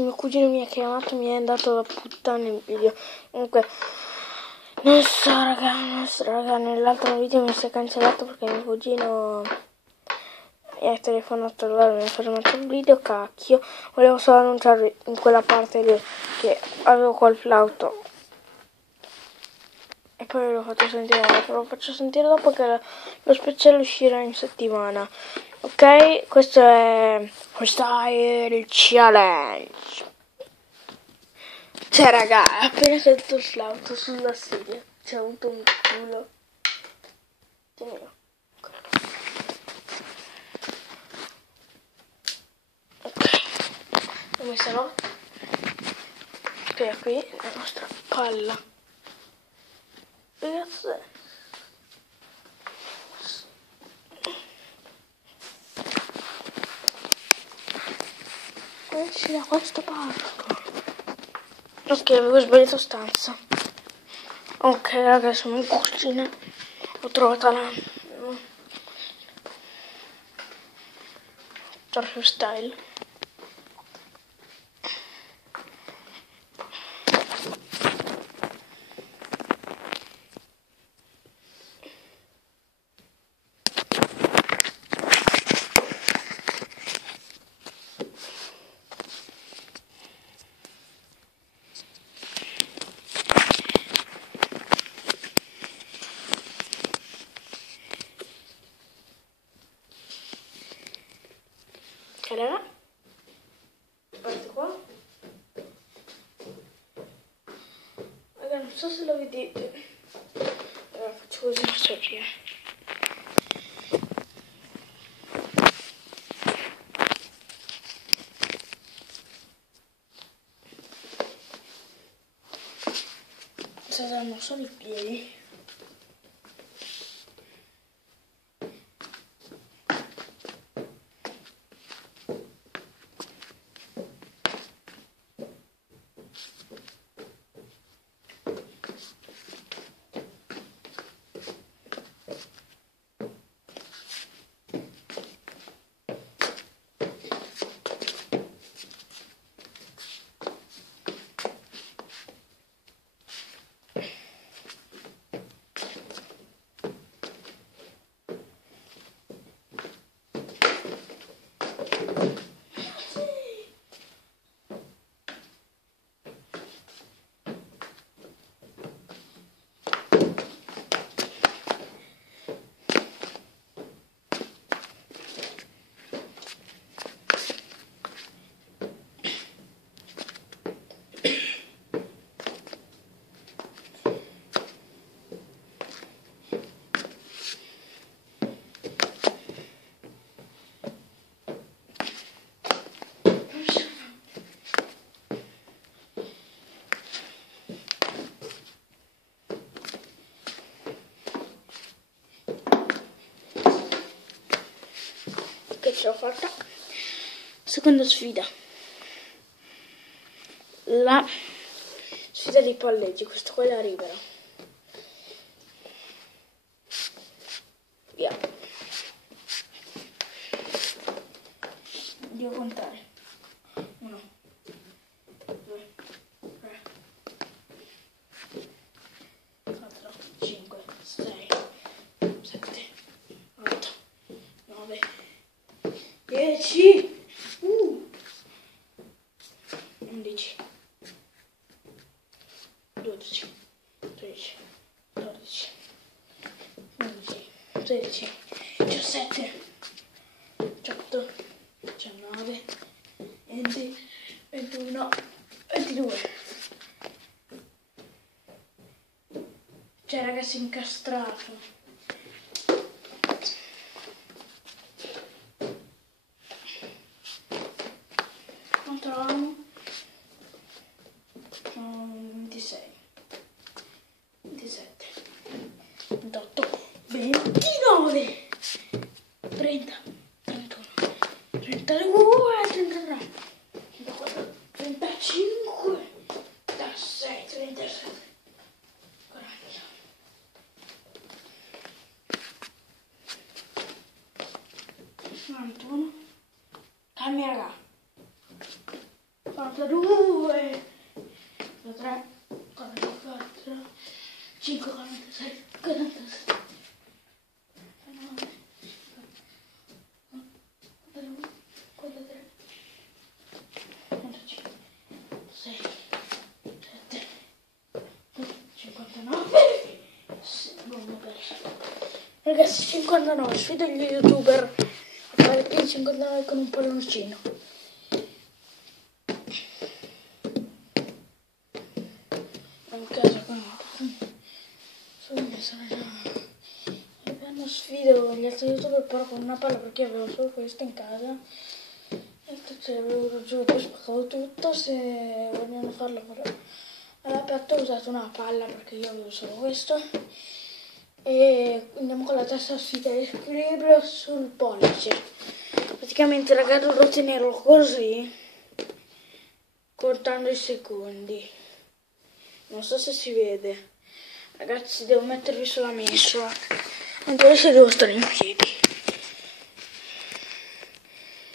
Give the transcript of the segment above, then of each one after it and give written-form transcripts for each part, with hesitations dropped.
ragazzi, mio cugino mi ha chiamato, mi è andato a puttane il video. Comunque, non so raga, nell'altro video mi si è cancellato perché mio cugino mi ha telefonato, allora mi ha fermato il video, cacchio. Volevo solo annunciare in quella parte lì che avevo col flauto. E poi ve lo faccio sentire, ve lo faccio sentire dopo che lo speciale uscirà in settimana. Ok, questo è il challenge. Cioè raga, appena sento il flauto sulla sedia c'è avuto un culo. Tienilo. Ok, come sono? Ok, qui la nostra palla. Ragazzi, esci da questo parco. Ok, avevo sbagliato stanza. Ok raga, sono in cucina. Ho trovato la Torfeo Style. Allora, parte qua. Raga, non so se lo vedete. Allora faccio così, non so via. Saranno solo i piedi. Che ce l'ho fatta. Seconda sfida. La sfida dei palleggi. Questo qua è la ribera. Via. Devo contare. 1, 2, 3, 4, 5, 6, 7, 8, 9, 10, 11, 12, 13, 14, 15, 16, 17, 18, 19, 20, 21, 22. Cioè ragazzi, incastrato. Controlliamo. 26, 27, 28, 29, 30, 31, 32, 33, 34, 35, 36, 37, 40. 91. Calmi raga. 42, 43, 44, 5, 46, 47, 49, 42, 43, 45, 6, 7, 59. Non ho perso. Ragazzi, 59, sfido gli youtuber a fare il 59 con un palloncino. In casa qua sfido gli altri youtuber però con una palla, perché avevo solo questa in casa e ce l'avevo giù, poi spaccavo tutto. Se vogliono farlo all'aperto ho usato una palla perché io avevo solo questo, e andiamo con la terza sfida di equilibrio sul pollice. Praticamente ragazzi dovrò tenerlo così contando i secondi. Non so se si vede, ragazzi, devo mettervi sulla mensola, mentre se devo stare in piedi.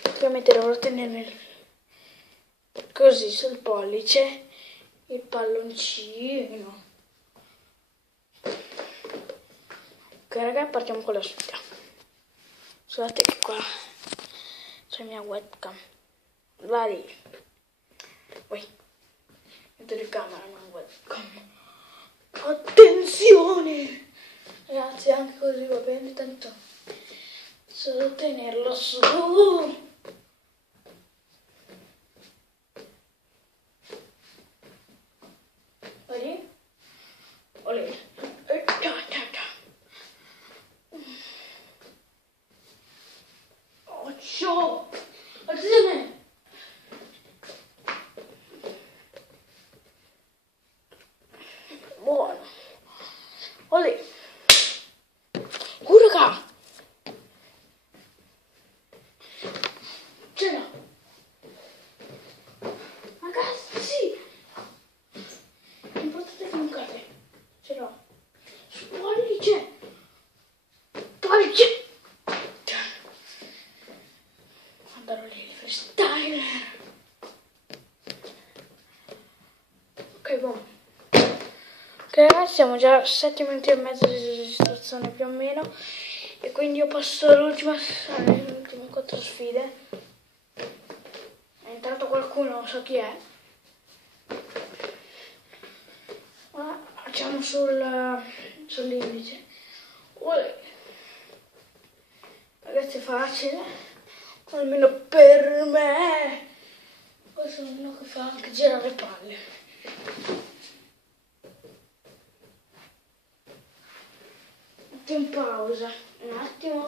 Praticamente dovrò tenere così sul pollice il palloncino. Ok raga, partiamo con la sfida. Scusate che qua c'è la mia webcam. Vai. Poi telecamera, non webcam. Attenzione! Ragazzi, anche così va bene, tanto solo tenerlo su. Vedi? Olè. Occhio! Attenzione! Buono. Olè. Raga! Ce l'ho. Ragazzi! L'importante è che non cade. Ce l'ho. Pollice! Pollice! Andrò lì, freestyle. Ok, buono. Ok ragazzi, siamo già a 7 minuti e mezzo di registrazione più o meno, e quindi io passo all'ultima, alle ultime 4 sfide. È entrato qualcuno, non so chi è. Ora facciamo sull'indice. Ragazzi, è facile, almeno per me. Poi sono uno che fa anche girare palle. In pausa un attimo.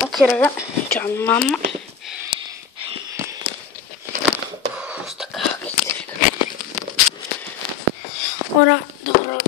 Ok raga, ciao mamma. Sta cacchio. Ora dovrò